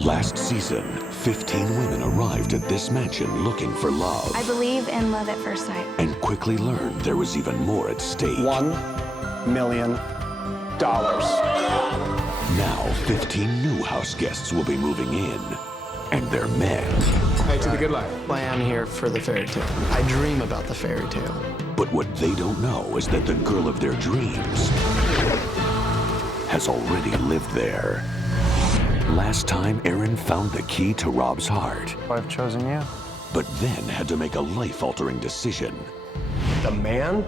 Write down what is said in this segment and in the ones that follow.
Last season, 15 women arrived at this mansion looking for love. I believe in love at first sight. And quickly learned there was even more at stake. $1 million. Now, 15 new house guests will be moving in. And they're men. Hey, to the good life. I am here for the fairy tale. I dream about the fairy tale. But what they don't know is that the girl of their dreams has already lived there. Last time, Erin found the key to Rob's heart. I've chosen you. But then had to make a life-altering decision. The man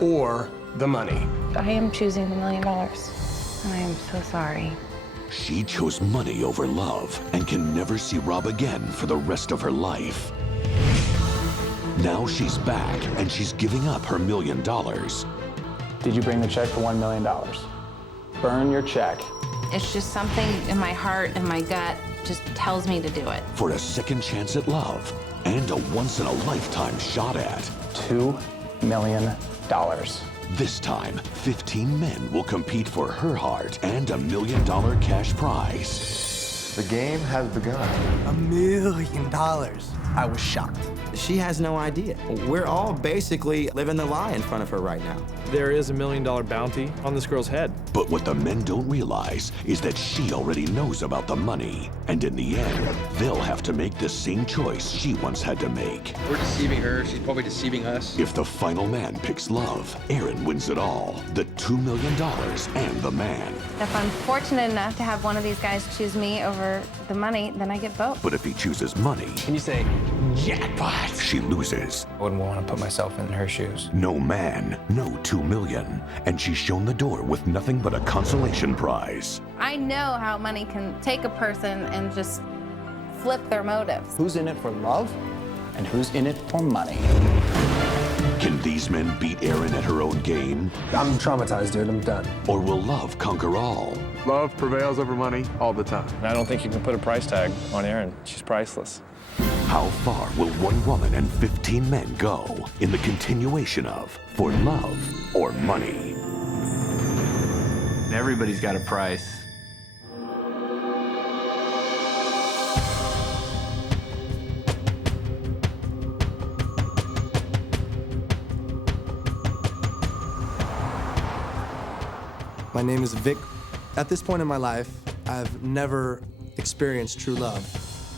or the money? I am choosing the $1 million. And I am so sorry. She chose money over love and can never see Rob again for the rest of her life. Now she's back and she's giving up her $1 million. Did you bring the check for $1 million? Burn your check. It's just something in my heart and my gut just tells me to do it. For a second chance at love and a once-in-a-lifetime shot at $2 million. This time, 15 men will compete for her heart and a $1 million cash prize. The game has begun. $1 million. I was shocked. She has no idea. We're all basically living the lie in front of her right now. There is $1 million bounty on this girl's head. But what the men don't realize is that she already knows about the money. And in the end, they'll have to make the same choice she once had to make. We're deceiving her, she's probably deceiving us. If the final man picks love, Erin wins it all. The $2 million and the man. If I'm fortunate enough to have one of these guys choose me over the money, then I get both. But if he chooses money, Can you say jackpot? she loses. I wouldn't want to put myself in her shoes. No man, no $2 million. And she's shown the door with nothing but a consolation prize. I know how money can take a person and just flip their motives. Who's in it for love and who's in it for money? Can these men beat Erin at her own game? I'm traumatized, dude. I'm done. Or will love conquer all? Love prevails over money all the time. I don't think you can put a price tag on Erin. She's priceless. How far will one woman and 15 men go in the continuation of For Love or Money? Everybody's got a price. My name is Vic. At this point in my life, I've never experienced true love,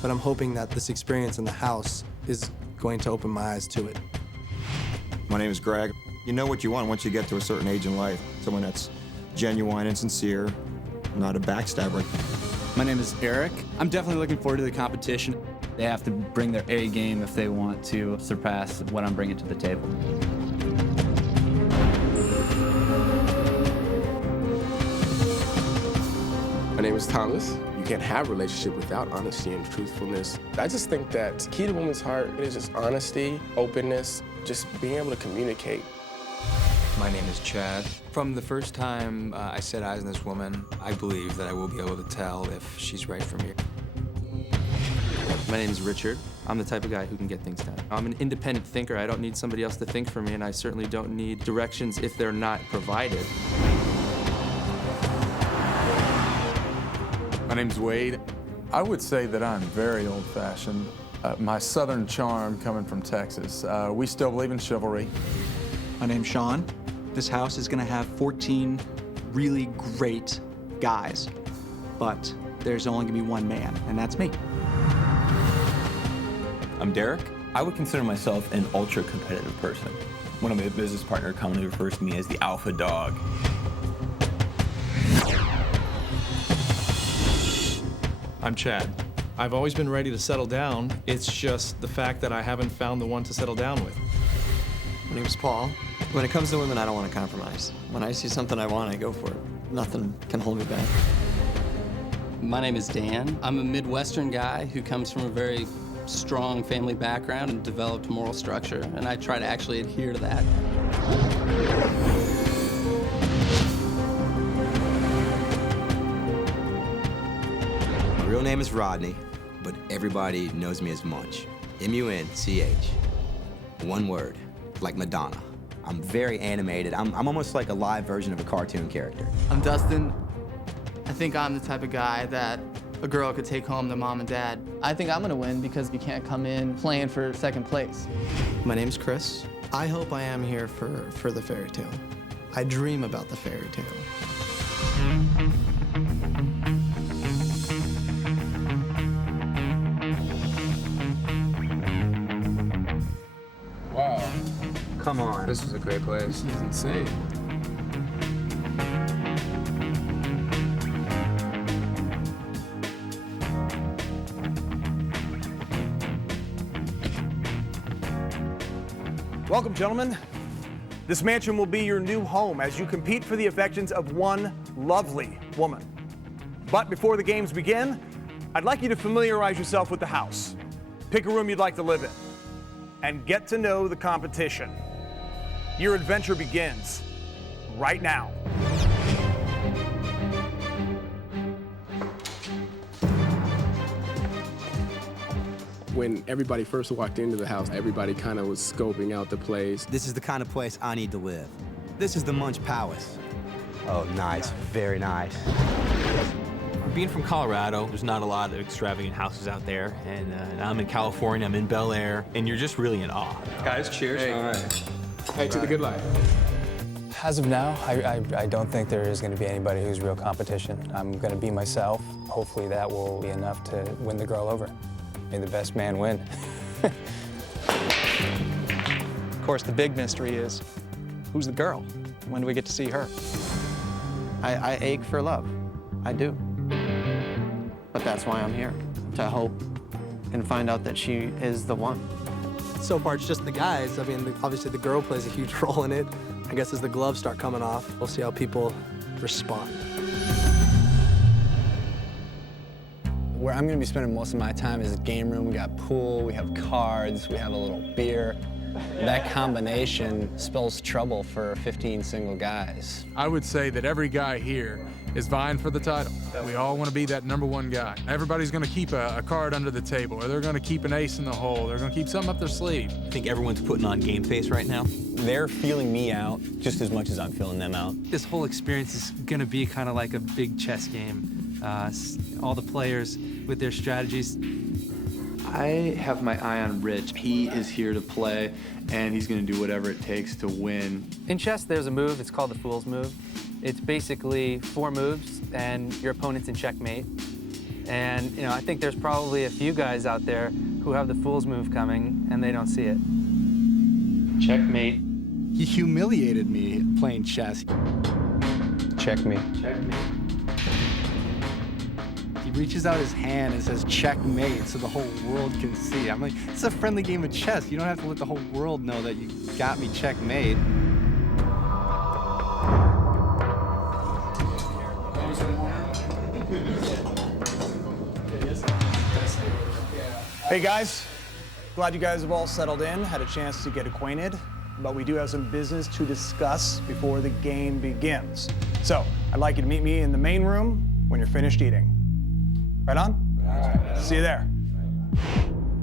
but I'm hoping that this experience in the house is going to open my eyes to it. My name is Greg. You know what you want once you get to a certain age in life. Someone that's genuine and sincere, not a backstabber. My name is Eric. I'm definitely looking forward to the competition. They have to bring their A game if they want to surpass what I'm bringing to the table. My name is Thomas. You can't have a relationship without honesty and truthfulness. I just think that the key to a woman's heart is just honesty, openness, just being able to communicate. My name is Chad. From the first time I set eyes on this woman, I believe that I will be able to tell if she's right for me. My name is Richard. I'm the type of guy who can get things done. I'm an independent thinker. I don't need somebody else to think for me, and I certainly don't need directions if they're not provided. My name's Wade. I would say that I'm very old-fashioned. My southern charm coming from Texas. We still believe in chivalry. My name's Sean. This house is going to have 14 really great guys, but there's only going to be one man, and that's me. I'm Derek. I would consider myself an ultra-competitive person. One of my business partner commonly refers to me as the alpha dog. I'm Chad. I've always been ready to settle down. It's just the fact that I haven't found the one to settle down with. My name is Paul. When it comes to women, I don't want to compromise. When I see something I want, I go for it. Nothing can hold me back. My name is Dan. I'm a Midwestern guy who comes from a very strong family background and developed moral structure, and I try to actually adhere to that. My real name is Rodney, but everybody knows me as Munch. M-U-N-C-H. One word, like Madonna. I'm very animated. I'm almost like a live version of a cartoon character. I'm Dustin. I think I'm the type of guy that a girl could take home to mom and dad. I think I'm gonna win because you can't come in playing for second place. My name's Chris. I hope I am here for the fairy tale. I dream about the fairy tale. Wow. Come on. This is a great place. This is insane. Welcome, gentlemen. This mansion will be your new home as you compete for the affections of one lovely woman. But before the games begin, I'd like you to familiarize yourself with the house. Pick a room you'd like to live in and get to know the competition. Your adventure begins right now. When everybody first walked into the house, everybody kind of was scoping out the place. This is the kind of place I need to live. This is the Munch Palace. Oh, nice. Very nice. Being from Colorado, there's not a lot of extravagant houses out there, and I'm in California, I'm in Bel Air, and you're just really in awe. Guys, cheers. Hey. All right. Hey, to the good life. As of now, I don't think there is going to be anybody who's real competition. I'm going to be myself. Hopefully that will be enough to win the girl over. May the best man win. Of course, the big mystery is, who's the girl? When do we get to see her? I ache for love. I do. But that's why I'm here, to hope and find out that she is the one. So far, it's just the guys. I mean, obviously the girl plays a huge role in it. I guess as the gloves start coming off, we'll see how people respond. Where I'm going to be spending most of my time is the game room. We got pool, we have cards, we have a little beer. That combination spells trouble for 15 single guys. I would say that every guy here is vying for the title. We all want to be that #1 guy. Everybody's going to keep a card under the table, or they're going to keep an ace in the hole. They're going to keep something up their sleeve. I think everyone's putting on game face right now. They're feeling me out just as much as I'm feeling them out. This whole experience is going to be kind of like a big chess game. All the players with their strategies. I have my eye on Rich. He is here to play, and he's going to do whatever it takes to win. In chess, there's a move. It's called the fool's move. It's basically 4 moves, and your opponent's in checkmate. And you know, I think there's probably a few guys out there who have the fool's move coming, and they don't see it. Checkmate. He humiliated me playing chess. Checkmate. Checkmate. He reaches out his hand and says checkmate so the whole world can see. I'm like, it's a friendly game of chess. You don't have to let the whole world know that you got me checkmate. Hey guys, glad you guys have all settled in, had a chance to get acquainted, but we do have some business to discuss before the game begins. So, I'd like you to meet me in the main room when you're finished eating. Right on? Right. See you there.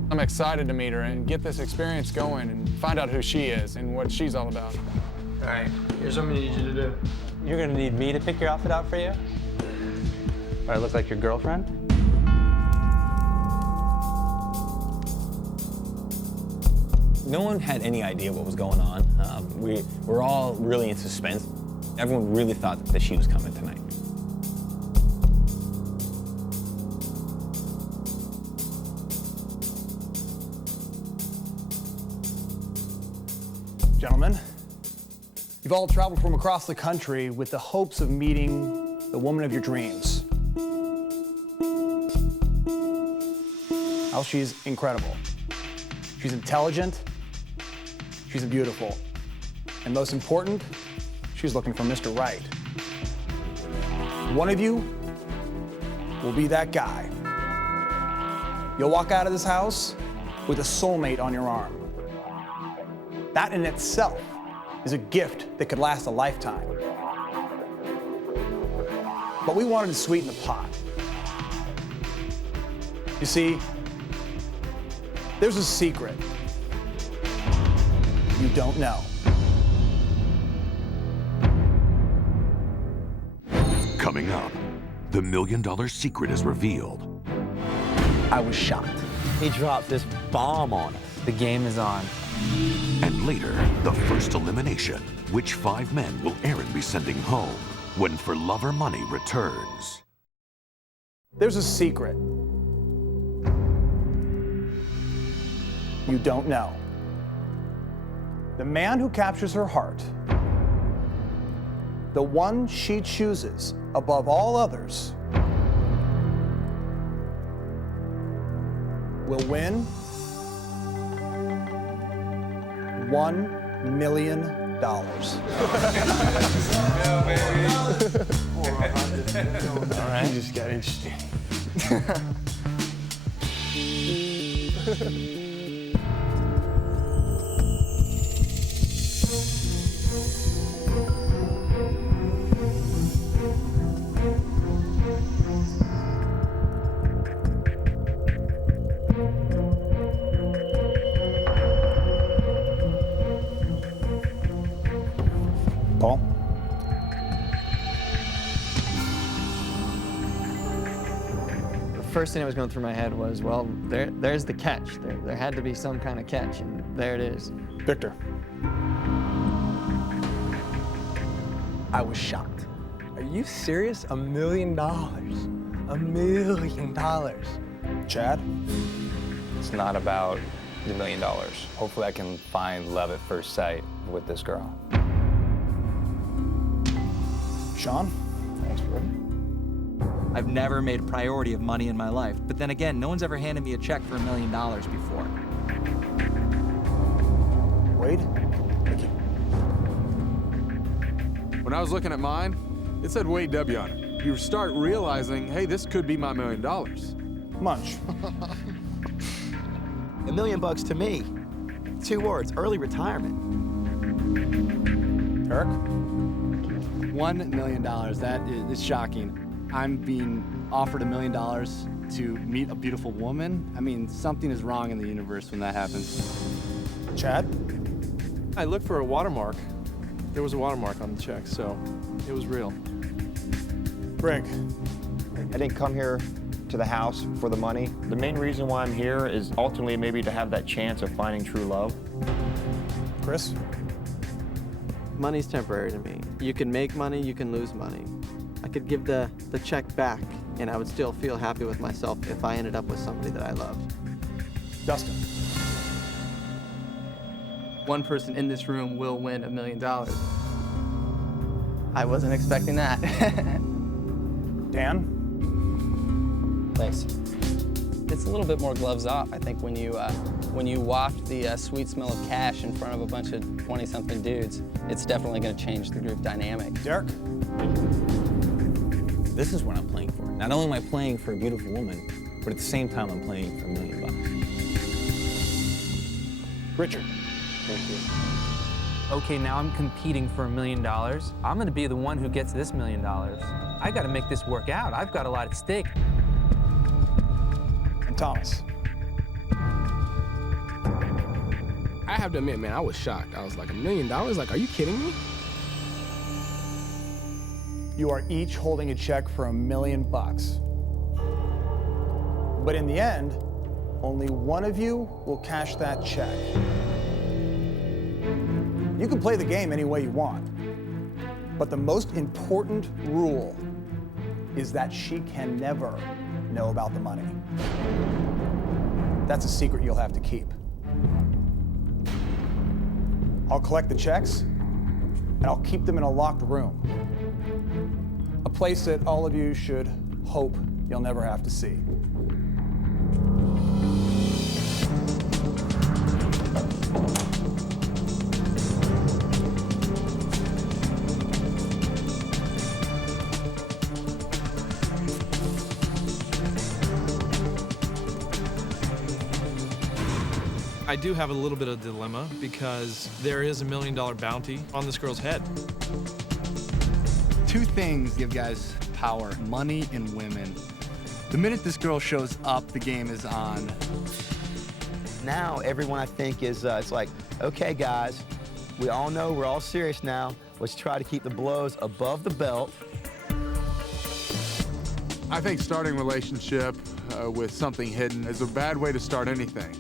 I'm excited to meet her and get this experience going and find out who she is and what she's all about. All right, here's what I'm gonna need you to do. You're gonna need me to pick your outfit out for you? Or I look like your girlfriend? No one had any idea what was going on. We were all really in suspense. Everyone really thought that she was coming tonight. Gentlemen, you've all traveled from across the country with the hopes of meeting the woman of your dreams. Well, she's incredible. She's intelligent, she's beautiful, and most important, she's looking for Mr. Right. One of you will be that guy. You'll walk out of this house with a soulmate on your arm. That in itself is a gift that could last a lifetime. But we wanted to sweeten the pot. You see, there's a secret you don't know. Coming up, the $1 million secret is revealed. I was shocked. He dropped this bomb on us. The game is on. And later, the first elimination. Which 5 men will Erin be sending home when For Love or Money returns? There's a secret you don't know. The man who captures her heart, the one she chooses above all others, will win $1 million. All right. You just got interesting. Paul? The first thing that was going through my head was, well, there's the catch. There had to be some kind of catch, and there it is. Victor? I was shocked. Are you serious? $1 million. $1 million. Chad? It's not about the $1 million. Hopefully I can find love at first sight with this girl. Sean? Thanks, bro. I've never made a priority of money in my life. But then again, no one's ever handed me a check for $1 million before. Wade? Mickey? When I was looking at mine, it said Wade W on it. You start realizing, hey, this could be my $1 million. Munch? $1 million to me. 2 words, early retirement. Eric? $1 million, that is shocking. I'm being offered $1 million to meet a beautiful woman. I mean, something is wrong in the universe when that happens. Chad? I looked for a watermark. There was a watermark on the check, so it was real. Greg? I didn't come here to the house for the money. The main reason why I'm here is ultimately maybe to have that chance of finding true love. Chris? Money's temporary to me. You can make money, you can lose money. I could give the check back, and I would still feel happy with myself if I ended up with somebody that I loved. Dustin? One person in this room will win $1 million. I wasn't expecting that. Dan? Thanks. It's a little bit more gloves off. I think when you waft the sweet smell of cash in front of a bunch of 20-something dudes, it's definitely going to change the group dynamic. Derek? This is what I'm playing for. Not only am I playing for a beautiful woman, but at the same time I'm playing for $1 million. Richard? Thank you. Okay, now I'm competing for $1 million. I'm going to be the one who gets this $1 million. I got to make this work out. I've got a lot at stake. And Thomas? I have to admit, man, I was shocked. I was like, $1 million? Like, are you kidding me? You are each holding a check for $1 million. But in the end, only one of you will cash that check. You can play the game any way you want, but the most important rule is that she can never know about the money. That's a secret you'll have to keep. I'll collect the checks, and I'll keep them in a locked room. A place that all of you should hope you'll never have to see. I do have a little bit of dilemma because there is $1 million bounty on this girl's head. 2 things give guys power: money and women. The minute this girl shows up, the game is on. Now everyone, I think, is it's like, okay, guys, we all know we're all serious now. Let's try to keep the blows above the belt. I think starting a relationship with something hidden is a bad way to start anything.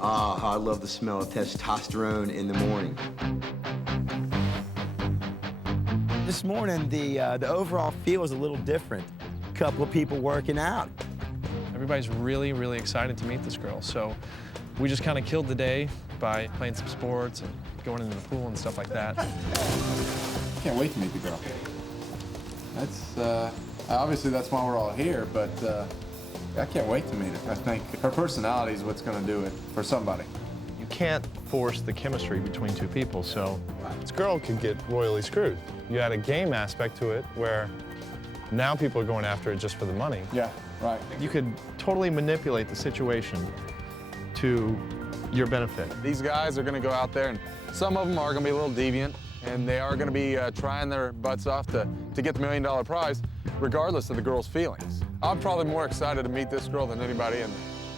Ah, I love the smell of testosterone in the morning. This morning, the overall feel is a little different. A couple of people working out. Everybody's really, really excited to meet this girl, so we just kind of killed the day by playing some sports and going into the pool and stuff like that. Can't wait to meet the girl. That's, obviously that's why we're all here, but I can't wait to meet her. I think her personality is what's gonna do it for somebody. You can't force the chemistry between two people, so this girl could get royally screwed. You add a game aspect to it where now people are going after it just for the money. Yeah, right. You could totally manipulate the situation to your benefit. These guys are gonna go out there, and some of them are gonna be a little deviant, and they are gonna be trying their butts off to get the $1 million prize, regardless of the girl's feelings. I'm probably more excited to meet this girl than anybody,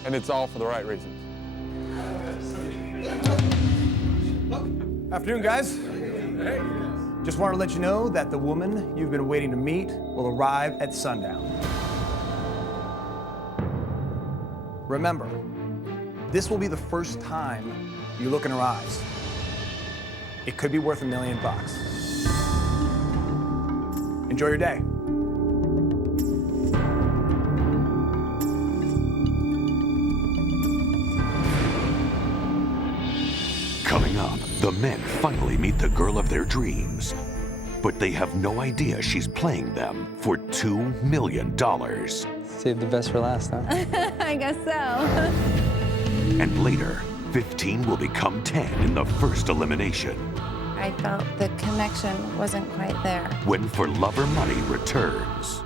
and it's all for the right reasons. Afternoon, guys. Hey. Just want to let you know that the woman you've been waiting to meet will arrive at sundown. Remember, this will be the first time you look in her eyes. It could be worth $1 million. Enjoy your day. Coming up, the men finally meet the girl of their dreams. But they have no idea she's playing them for $2 million. Save the best for last, huh? I guess so. And later, 15 will become 10 in the first elimination. I felt the connection wasn't quite there. When For Love or Money returns.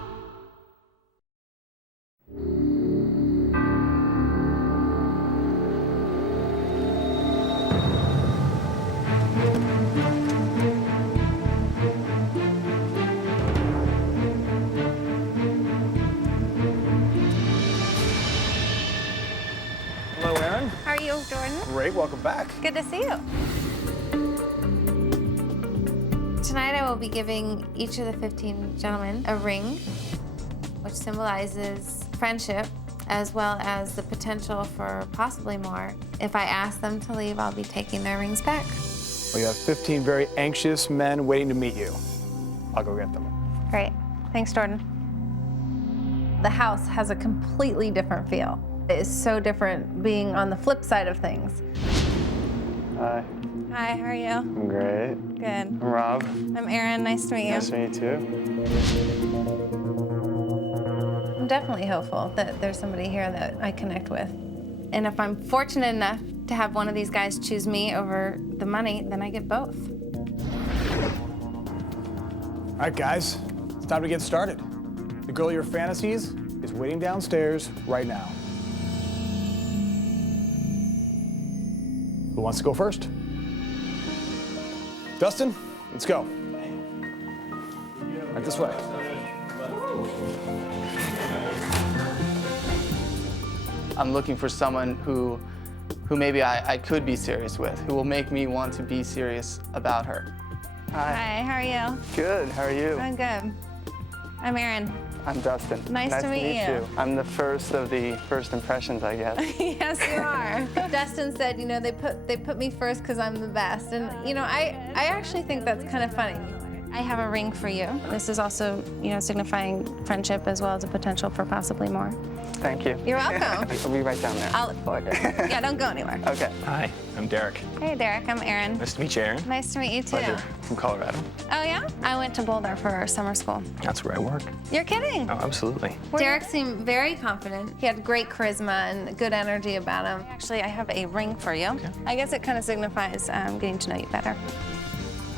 Hello, Erin. How are you, Jordan? Great, welcome back. Good to see you. Tonight I will be giving each of the 15 gentlemen a ring, which symbolizes friendship as well as the potential for possibly more. If I ask them to leave, I'll be taking their rings back. Well, you have 15 very anxious men waiting to meet you. I'll go get them. Great. Thanks, Jordan. The house has a completely different feel. It is so different being on the flip side of things. Hi. Hi, how are you? I'm great. Good. I'm Rob. I'm Erin. Nice to meet you. Nice to meet you too. I'm definitely hopeful that there's somebody here that I connect with. And if I'm fortunate enough to have one of these guys choose me over the money, then I get both. All right, guys, it's time to get started. The girl of your fantasies is waiting downstairs right now. Who wants to go first? Dustin, let's go. Right this way. I'm looking for someone who maybe I could be serious with, who will make me want to be serious about her. Hi, how are you? Good, how are you? I'm good. I'm Erin. I'm Dustin. Nice to meet you. I'm the first of the first impressions, I guess. Yes, you are. Dustin said, you know, they put me first because I'm the best. And, you know, I actually think that's kind of funny. I have a ring for you. This is also, you know, signifying friendship as well as a potential for possibly more. Thank you. You're welcome. I'll be right down there. I'll look forward to it. Yeah, don't go anywhere. Okay. Hi, I'm Derek. Hey, Derek, I'm Erin. Nice to meet you, Erin. Nice to meet you, too. Pleasure. From Colorado. Oh, yeah? I went to Boulder for summer school. That's where I work. You're kidding? Oh, absolutely. Derek seemed very confident. He had great charisma and good energy about him. Actually, I have a ring for you. Okay. I guess it kind of signifies getting to know you better.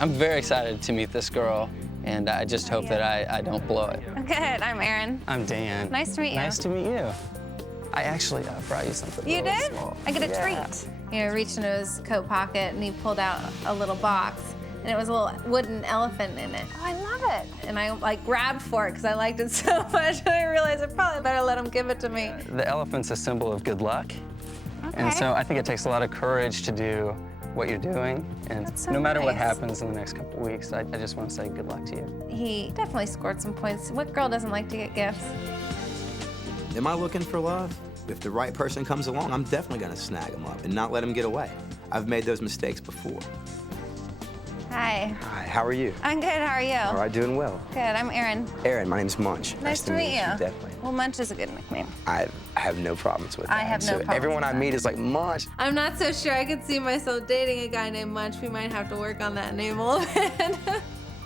I'm very excited to meet this girl, and I just hope that I don't blow it. Good, I'm Erin. I'm Dan. Nice to meet you. Nice to meet you. I actually brought you something. You did? Small. I get a treat. You know, reached into his coat pocket and he pulled out a little box and it was a little wooden elephant in it. Oh, I love it. And I like grabbed for it because I liked it so much and I realized I probably better let him give it to me. The elephant's a symbol of good luck. Okay. And so I think it takes a lot of courage to do what you're doing. And That's so no matter what nice. happens in the next couple weeks, I just want to say good luck to you. He definitely scored some points. What girl doesn't like to get gifts? Am I looking for love? If the right person comes along, I'm definitely gonna snag them up and not let them get away. I've made those mistakes before. Hi. Hi, how are you? I'm good. How are you? All right, doing well. Good. I'm Erin. Erin, my name's Munch. Nice to meet you. Definitely. Well, Munch is a good nickname. I have no problems with that. I have no so problems everyone with I that. meet is like, Munch. I'm not so sure I could see myself dating a guy named Munch. We might have to work on that name a little bit.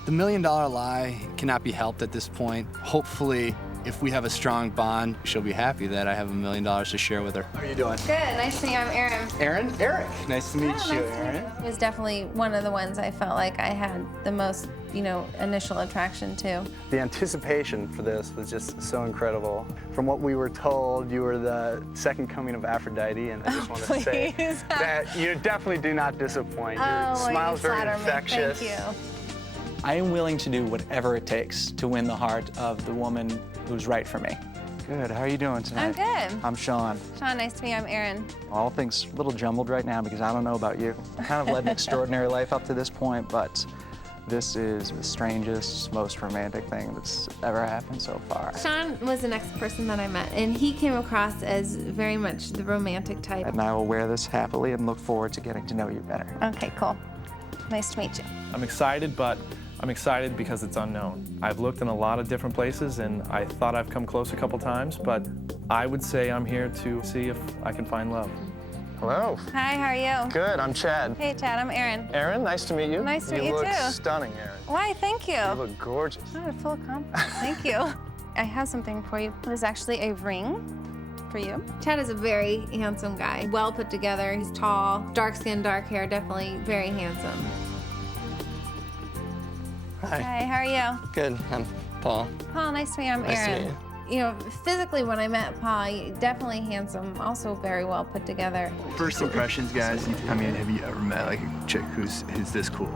The $1 million lie cannot be helped at this point. Hopefully, if we have a strong bond, she'll be happy that I have $1 million to share with her. How are you doing? Good. Nice to meet you. I'm Erin. Erin? Eric. Nice to meet Yeah, you, nice to meet Erin. It was definitely one of the ones I felt like I had the most, initial attraction to. The anticipation for this was just so incredible. From what we were told, you were the second coming of Aphrodite, and I just want to say Please. that you definitely do not disappoint. Your Oh, well, smile's you very flatter me. infectious. Thank you. I am willing to do whatever it takes to win the heart of the woman who's right for me. Good. How are you doing tonight? I'm good. I'm Sean. Sean, nice to meet you. I'm Erin. All things a little jumbled right now because I don't know about you. I kind of led an extraordinary life up to this point, but this is the strangest, most romantic thing that's ever happened so far. Sean was the next person that I met, and he came across as very much the romantic type. And I will wear this happily and look forward to getting to know you better. Okay, cool. Nice to meet you. I'm excited, but I'm excited because it's unknown. I've looked in a lot of different places and I thought I've come close a couple times, but I would say I'm here to see if I can find love. Hello. Hi, how are you? Good. I'm Chad. Hey, Chad, I'm Erin. Erin, nice to meet you. Nice to meet you, look too. stunning, Erin. Why, thank you. You look gorgeous. Oh, full of compliments. Thank you. I have something for you. It was actually a ring for you. Chad is a very handsome guy. Well put together. He's tall, dark skin, dark hair, definitely very handsome. Hi, how are you? Good. I'm Paul. Paul, nice to meet you. I'm Nice to Erin. meet Physically, when I met Paul, definitely handsome, also very well put together. First impressions, guys. I mean, have you ever met like a chick who's this cool,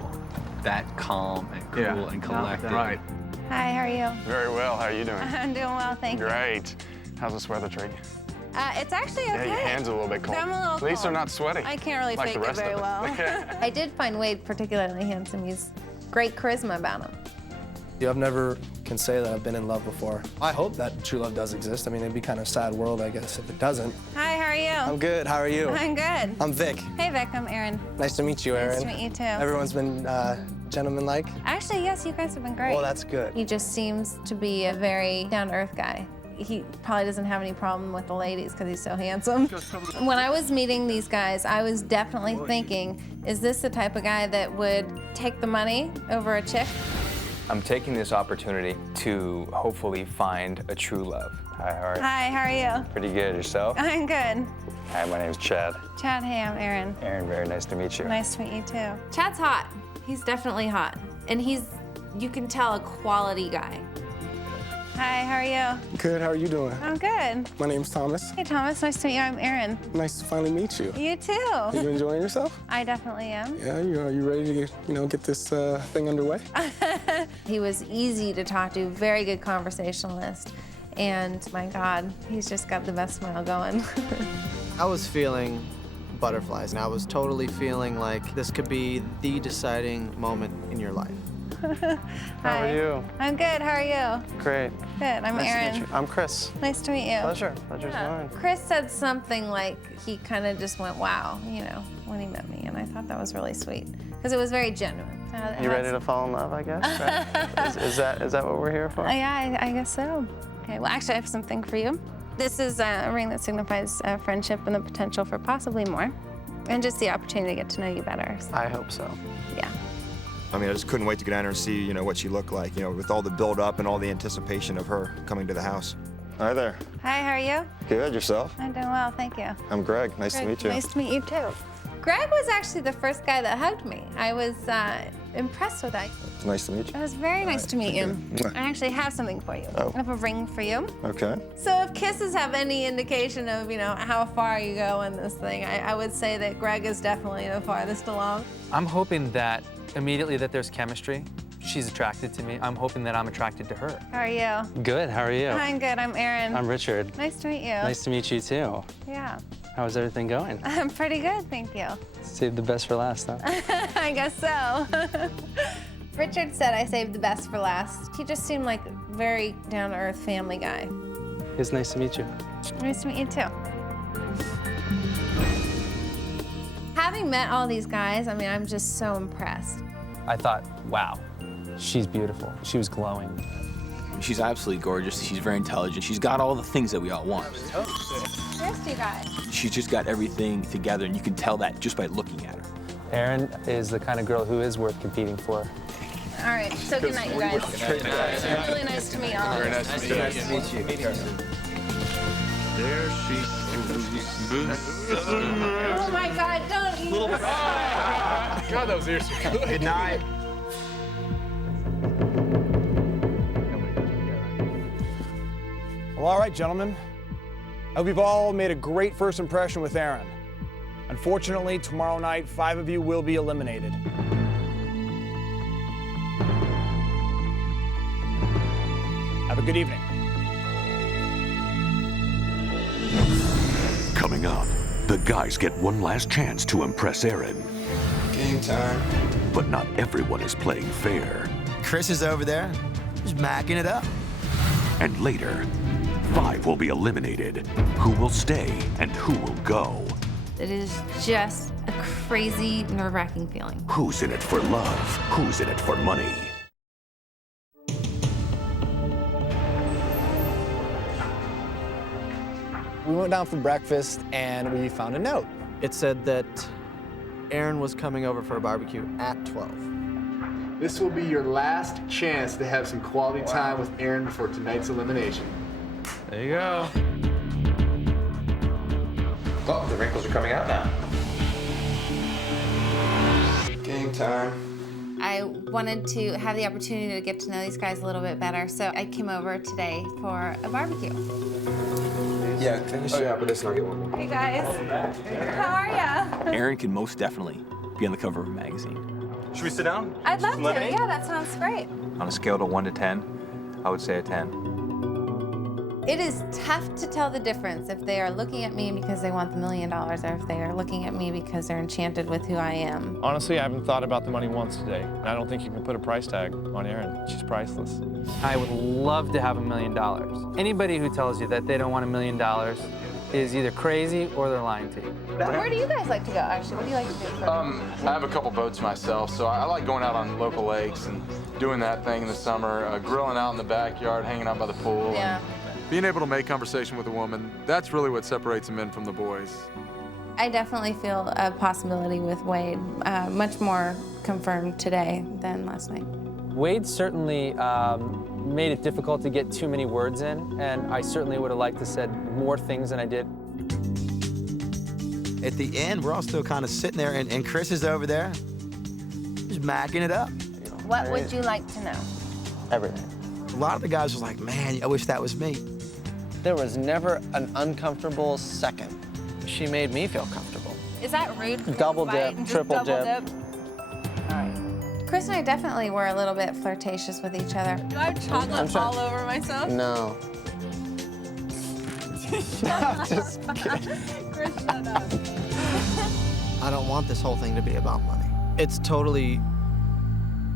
that calm and cool and collected? Right. Hi, how are you? Very well. How are you doing? I'm doing well, thank you. Great. How's this weather treating you? It's actually okay. Yeah, your hands are a little bit cold. I'm a little At least they're cold. not sweaty. I can't really like fake the it rest very of well. I did find Wade particularly handsome. He's great charisma about him. I've never can say that I've been in love before. I hope that true love does exist. I mean, it'd be kind of a sad world, I guess, if it doesn't. Hi, how are you? I'm good. How are you? I'm good. I'm Vic. Hey, Vic, I'm Erin. Nice to meet you, Erin. Nice to meet you, too. Everyone's been gentleman-like. Actually, yes, you guys have been great. Well, that's good. He just seems to be a very down-to-earth guy. He probably doesn't have any problem with the ladies because he's so handsome. When I was meeting these guys, I was definitely thinking, is this the type of guy that would take the money over a chick? I'm taking this opportunity to hopefully find a true love. Hi, how are you? Hi, how are you? Pretty good. Yourself? I'm good. Hi, my name's Chad. Chad, hey, I'm Erin. Erin, very nice to meet you. Nice to meet you, too. Chad's hot. He's definitely hot. And you can tell, a quality guy. Hi, how are you? Good. How are you doing? I'm good. My name's Thomas. Hey, Thomas, nice to meet you. I'm Erin. Nice to finally meet you. You too. Are you enjoying yourself? I definitely am. Yeah. Are you ready to get this thing underway? He was easy to talk to, very good conversationalist. And my God, he's just got the best smile going. I was feeling butterflies, and I was totally feeling like this could be the deciding moment in your life. How are you? I'm good. How are you? Great. Good. I'm Nice to Erin. meet you. I'm Chris. Nice to meet you. Pleasure. Pleasure's mine. Chris said something like he kind of just went, wow, when he met me. And I thought that was really sweet because it was very genuine. You ready to fall in love, I guess? Right? is that what we're here for? Yeah, I guess so. Okay, well, actually, I have something for you. This is a ring that signifies friendship and the potential for possibly more, and just the opportunity to get to know you better. So, I hope so. yeah. I mean, I just couldn't wait to get down there and see, what she looked like, with all the build-up and all the anticipation of her coming to the house. Hi there. Hi, how are you? Good, yourself? I'm doing well, thank you. I'm Greg. Nice to meet you. Nice to meet you, too. Greg was actually the first guy that hugged me. I was impressed with that. Nice to meet you. It was very nice to meet you. Mwah. I actually have something for you. Oh. I have a ring for you. Okay. So if kisses have any indication of, how far you go in this thing, I would say that Greg is definitely the farthest along. I'm hoping that immediately that there's chemistry. She's attracted to me. I'm hoping that I'm attracted to her. How are you? Good, how are you? I'm good, I'm Erin. I'm Richard. Nice to meet you. Nice to meet you too. Yeah. How's everything going? I'm pretty good, thank you. Saved the best for last, huh? I guess so. Richard said I saved the best for last. He just seemed like a very down-to-earth family guy. It's nice to meet you. Nice to meet you too. Having met all these guys, I mean, I'm just so impressed. I thought, wow, she's beautiful. She was glowing. She's absolutely gorgeous. She's very intelligent. She's got all the things that we all want. Cheers to you guys. She's just got everything together, and you can tell that just by looking at her. Erin is the kind of girl who is worth competing for. All right, so good night, you guys. Really nice to meet y'all. Very nice to meet you. There she Oh my God, don't eat. God, those ears are good. Good night. Well, all right, gentlemen. I hope you've all made a great first impression with Erin. Unfortunately, tomorrow night, 5 of you will be eliminated. Have a good evening. Coming up, the guys get one last chance to impress Erin. Game time. But not everyone is playing fair. Chris is over there, just macking it up. And later, 5 will be eliminated. Who will stay and who will go? It is just a crazy, nerve-wracking feeling. Who's in it for love? Who's in it for money? We went down for breakfast and we found a note. It said that Erin was coming over for a barbecue at 12. This will be your last chance to have some quality time with Erin before tonight's elimination. There you go. Oh, the wrinkles are coming out now. Game time. I wanted to have the opportunity to get to know these guys a little bit better, so I came over today for a barbecue. Yeah, finish it up, but let's not get one more. Hey guys, how are ya? Erin can most definitely be on the cover of a magazine. Should we sit down? I'd love to, yeah, that sounds great. On a scale of 1 to 10, I would say a 10. It is tough to tell the difference if they are looking at me because they want the $1 million or if they are looking at me because they're enchanted with who I am. Honestly, I haven't thought about the money once today. And I don't think you can put a price tag on Erin. She's priceless. I would love to have $1 million. Anybody who tells you that they don't want $1 million is either crazy or they're lying to you. Where do you guys like to go, actually? What do you like to do? I have a couple boats myself, so I like going out on local lakes and doing that thing in the summer, grilling out in the backyard, hanging out by the pool. Yeah. And being able to make conversation with a woman, that's really what separates the men from the boys. I definitely feel a possibility with Wade, much more confirmed today than last night. Wade certainly made it difficult to get too many words in, and I certainly would have liked to said more things than I did. At the end, we're all still kind of sitting there, and Chris is over there, just macking it up. What would you like to know? Everything. A lot of the guys were like, man, I wish that was me. There was never an uncomfortable second. She made me feel comfortable. Is that rude? Double Bite dip, and just triple double dip. All right. Chris and I definitely were a little bit flirtatious with each other. Do I have chocolate all over myself? No. Just kidding. Chris, shut up. I don't want this whole thing to be about money. It's totally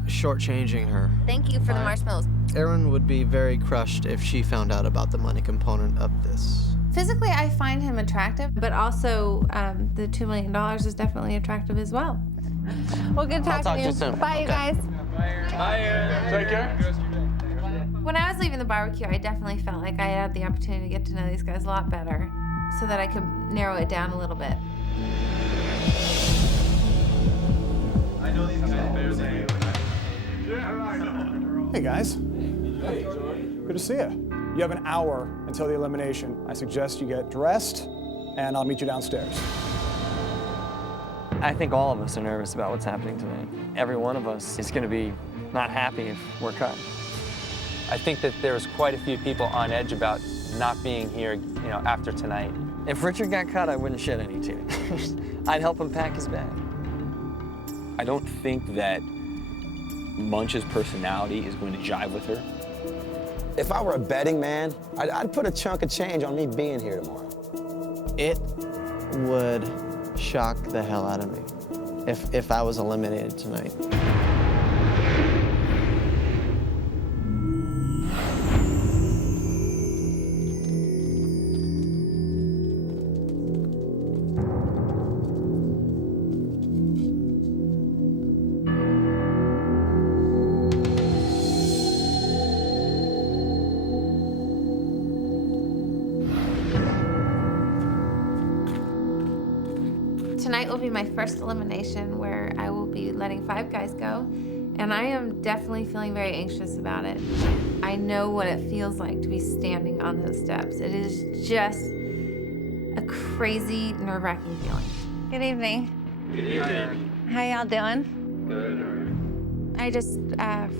shortchanging her. Thank you for the marshmallows. Erin would be very crushed if she found out about the money component of this. Physically, I find him attractive, but also the $2 million is definitely attractive as well. Well, good talking talk to to you. you soon. Bye, you guys. Bye, Erin. Take care. When I was leaving the barbecue, I definitely felt like I had the opportunity to get to know these guys a lot better so that I could narrow it down a little bit. I know these guys. Hey guys. Good to see you. You have an hour until the elimination. I suggest you get dressed, and I'll meet you downstairs. I think all of us are nervous about what's happening tonight. Every one of us is going to be not happy if we're cut. I think that there's quite a few people on edge about not being here, after tonight. If Richard got cut, I wouldn't shed any tears. I'd help him pack his bag. I don't think that Munch's personality is going to jive with her. If I were a betting man, I'd put a chunk of change on me being here tomorrow. It would shock the hell out of me if I was eliminated tonight. Tonight will be my first elimination where I will be letting 5 guys go, and I am definitely feeling very anxious about it. I know what it feels like to be standing on those steps. It is just a crazy, nerve-wracking feeling. Good evening. Good evening. How y'all doing? Good. I just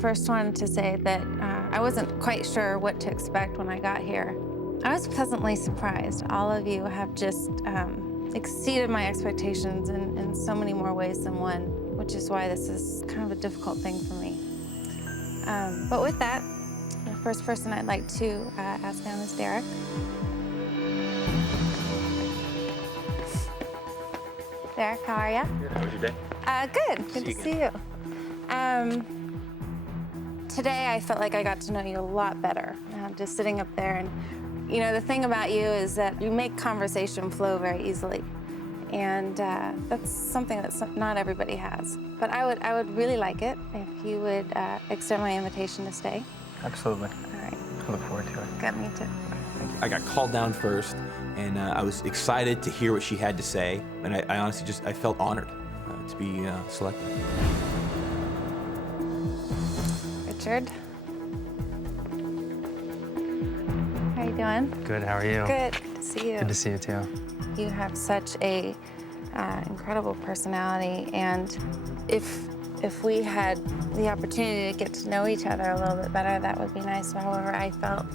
first wanted to say that I wasn't quite sure what to expect when I got here. I was pleasantly surprised. All of you have just exceeded my expectations in so many more ways than one, which is why this is kind of a difficult thing for me. But with that, the first person I'd like to ask down is Derek. Derek, how are you? Good. How was your day? Good. Good to see you. Today, I felt like I got to know you a lot better, just sitting up there. And you know, the thing about you is that you make conversation flow very easily, and that's something that not everybody has. But I would really like it if you would extend my invitation to stay. Absolutely. All right. I look forward to it. Got me too. I got called down first, and I was excited to hear what she had to say, and I honestly I felt honored to be selected. Richard. How you doing? Good, how are you? Good. Good to see you. Good to see you too. You have such a incredible personality, and if we had the opportunity to get to know each other a little bit better, that would be nice. However, I felt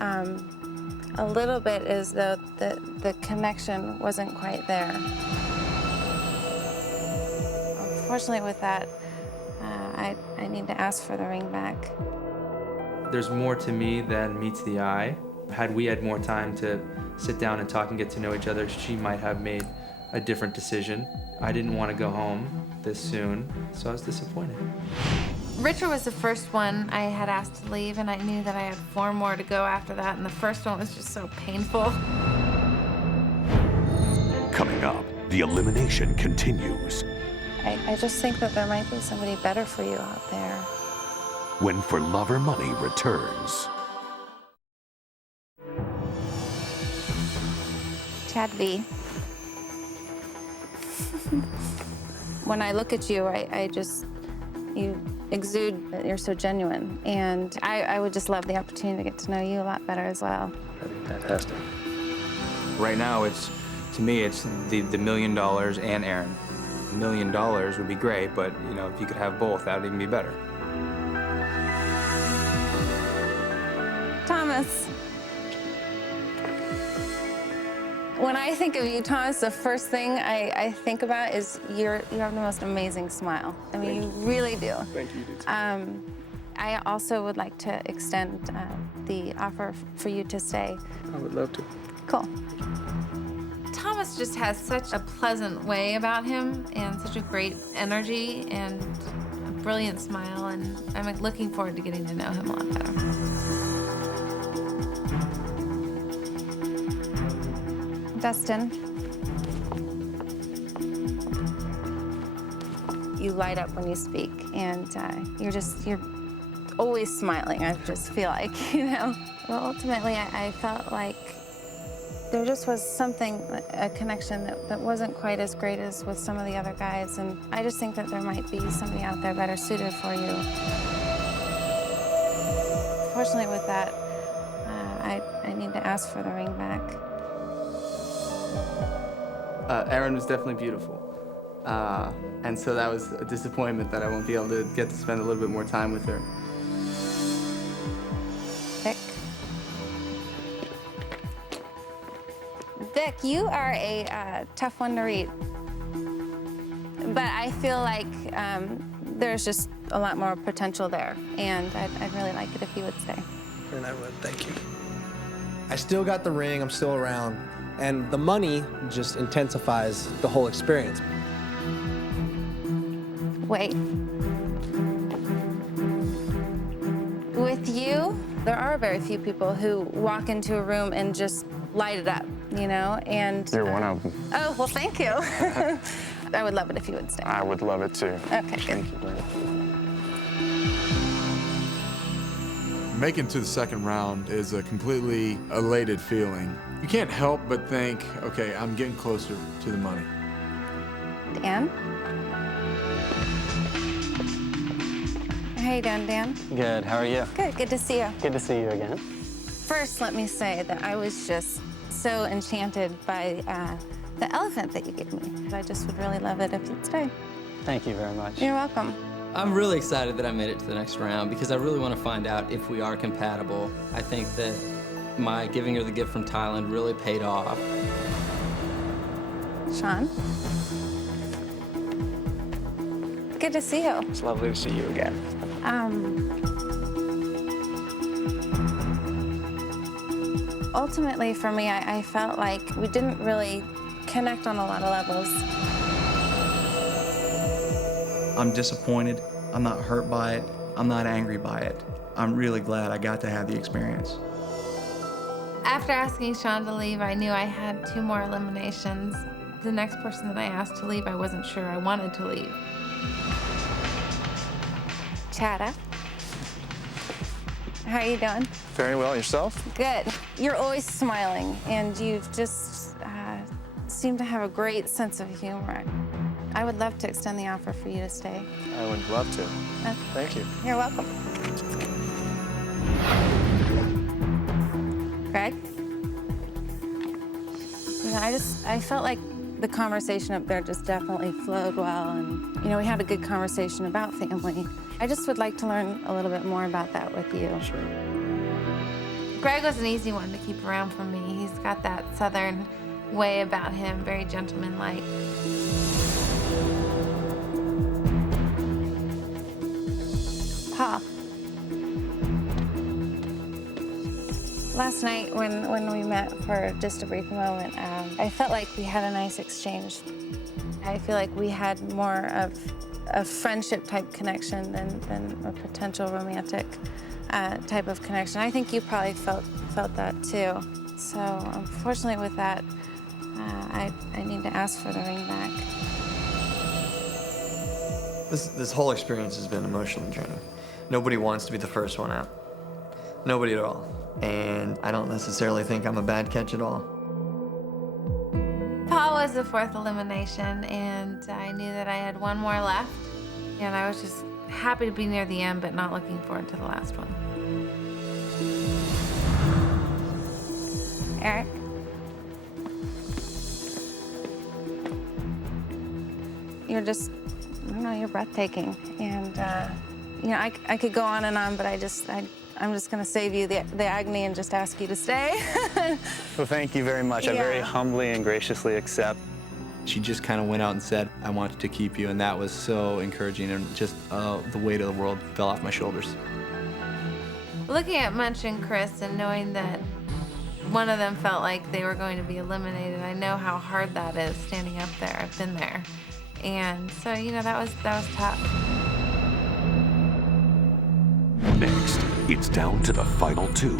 a little bit as though the connection wasn't quite there. Unfortunately, with that, I need to ask for the ring back. There's more to me than meets the eye. Had we had more time to sit down and talk and get to know each other, she might have made a different decision. I didn't want to go home this soon, so I was disappointed. Richard was the first one I had asked to leave, and I knew that I had 4 more to go after that, and the first one was just so painful. Coming up, the elimination continues. I just think that there might be somebody better for you out there. When For Love or Money returns. Chad V. When I look at you, you exude that you're so genuine. And I would just love the opportunity to get to know you a lot better as well. That'd be fantastic. Right now, to me, it's the $1 million and Erin. $1 million would be great, but you know, if you could have both, that would even be better. Thomas. When I think of you, Thomas, the first thing I think about is you have the most amazing smile. I mean, you really do. Thank you. I also would like to extend the offer for you to stay. I would love to. Cool. Thomas just has such a pleasant way about him and such a great energy and a brilliant smile, and I'm looking forward to getting to know him a lot better. Dustin. You light up when you speak, and you're always smiling, I just feel like, you know. Well, ultimately, I felt like there just was something, a connection that wasn't quite as great as with some of the other guys, and I just think that there might be somebody out there better suited for you. Fortunately, with that, I need to ask for the ring back. Erin was definitely beautiful. And so that was a disappointment that I won't be able to get to spend a little bit more time with her. Vic, you are a tough one to read. But I feel like there's just a lot more potential there, and I'd really like it if you would stay. And I would, thank you. I still got the ring, I'm still around, And the money just intensifies the whole experience. Wait. With you, there are very few people who walk into a room and just light it up, you know, and... You're one of them. Oh, well, thank you. I would love it if you would stay. I would love it too. Okay, good. Thank you very much. Making it to the second round is a completely elated feeling. You can't help but think, okay, I'm getting closer to the money. Dan? How you doing, Dan? Good, how are you? Good to see you. Good to see you again. First, let me say that I was just so enchanted by the elephant that you gave me. I just would really love it if you'd stay. Thank you very much. You're welcome. I'm really excited that I made it to the next round because I really want to find out if we are compatible. I think that my giving her the gift from Thailand really paid off. Sean? Good to see you. It's lovely to see you again. Ultimately, for me, I felt like we didn't really connect on a lot of levels. I'm disappointed. I'm not hurt by it. I'm not angry by it. I'm really glad I got to have the experience. After asking Sean to leave, I knew I had 2 more eliminations. The next person that I asked to leave, I wasn't sure I wanted to leave. Chada. How are you doing? Very well, yourself? Good. You're always smiling, and you just seem to have a great sense of humor. I would love to extend the offer for you to stay. I would love to. Thank you. You're welcome. Greg? You know, I felt like the conversation up there just definitely flowed well, and, you know, we had a good conversation about family. I just would like to learn a little bit more about that with you. Sure. Greg was an easy one to keep around for me. He's got that Southern way about him, very gentlemanlike. Paul. Last night when we met for just a brief moment, I felt like we had a nice exchange. I feel like we had more of a friendship type connection than a potential romantic type of connection. I think you probably felt that too. So unfortunately with that, I need to ask for the ring back. This whole experience has been emotionally draining. Nobody wants to be the first one out. Nobody at all. And I don't necessarily think I'm a bad catch at all. Paul was the 4th elimination, and I knew that I had 1 more left. And I was just happy to be near the end, but not looking forward to the last one. Eric? You're just, I don't know, you're breathtaking. And, you know, I could go on and on, but I'm just gonna save you the agony and just ask you to stay. Well, thank you very much. I very humbly and graciously accept. She just kind of went out and said, I wanted to keep you, and that was so encouraging, and just the weight of the world fell off my shoulders. Looking at Munch and Chris and knowing that one of them felt like they were going to be eliminated, I know how hard that is standing up there. I've been there. And so, you know, that was tough. Next, it's down to the final 2.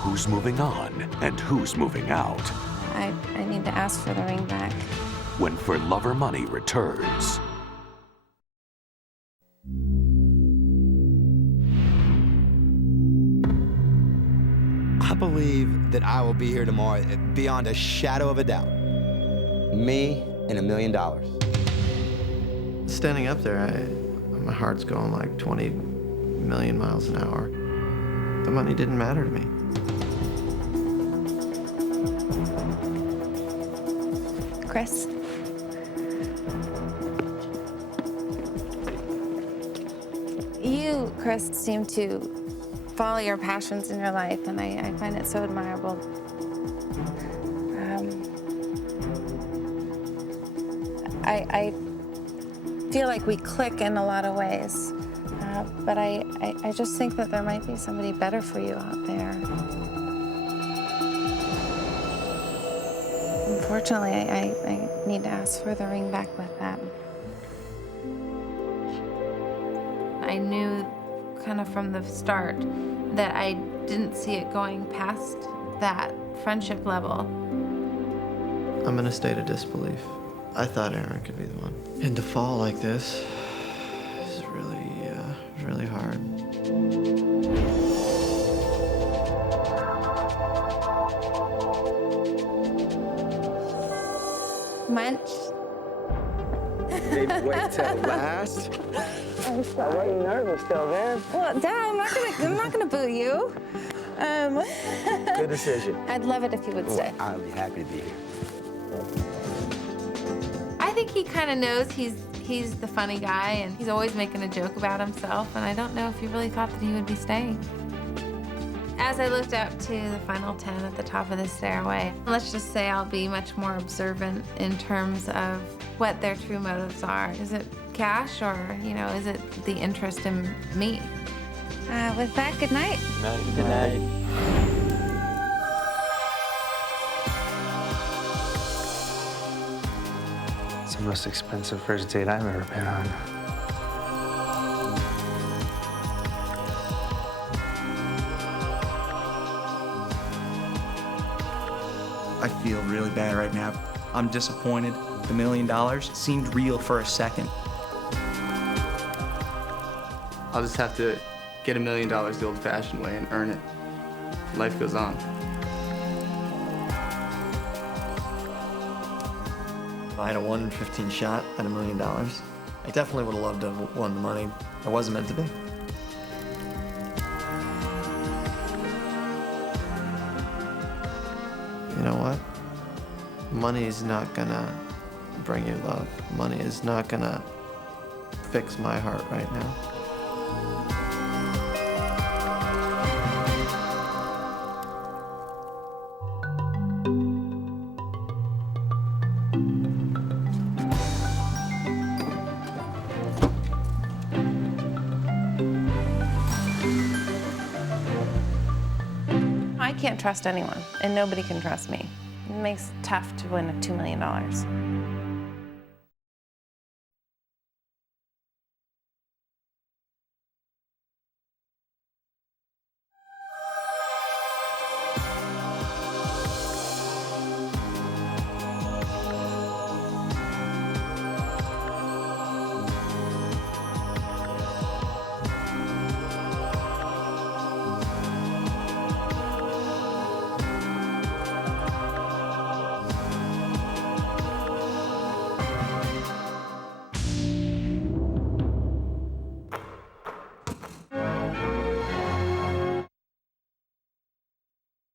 Who's moving on and who's moving out? I need to ask for the ring back. When For Love or Money returns. I believe that I will be here tomorrow beyond a shadow of a doubt. Me and $1 million. Standing up there, my heart's going like 20 million miles an hour. The money didn't matter to me. Chris? You, Chris, seem to follow your passions in your life, and I find it so admirable. I feel like we click in a lot of ways, but I just think that there might be somebody better for you out there. Unfortunately, I need to ask for the ring back with that. I knew kind of from the start that I didn't see it going past that friendship level. I'm in a state of disbelief. I thought Erin could be the one. And to fall like this is really hard. Munch. Maybe wait till last. I'm sorry. Why are you nervous still, man? Well, Dad, I'm not gonna boo you. Good decision. I'd love it if you would stay. I'll be happy to be here. I think he kind of knows he's the funny guy, and he's always making a joke about himself, and I don't know if he really thought that he would be staying. As I looked up to the final 10 at the top of the stairway, let's just say I'll be much more observant in terms of what their true motives are. Is it cash, or, you know, is it the interest in me? With that, good night. Good night. It's the most expensive first date I've ever been on. I feel really bad right now. I'm disappointed. The $1 million seemed real for a second. I'll just have to get $1 million the old-fashioned way and earn it. Life goes on. If I had a 1 in 15 shot at $1 million, I definitely would have loved to have won the money. It wasn't meant to be. You know what? Money is not gonna bring you love. Money is not gonna fix my heart right now. I can't trust anyone, and nobody can trust me. It makes it tough to win $2 million.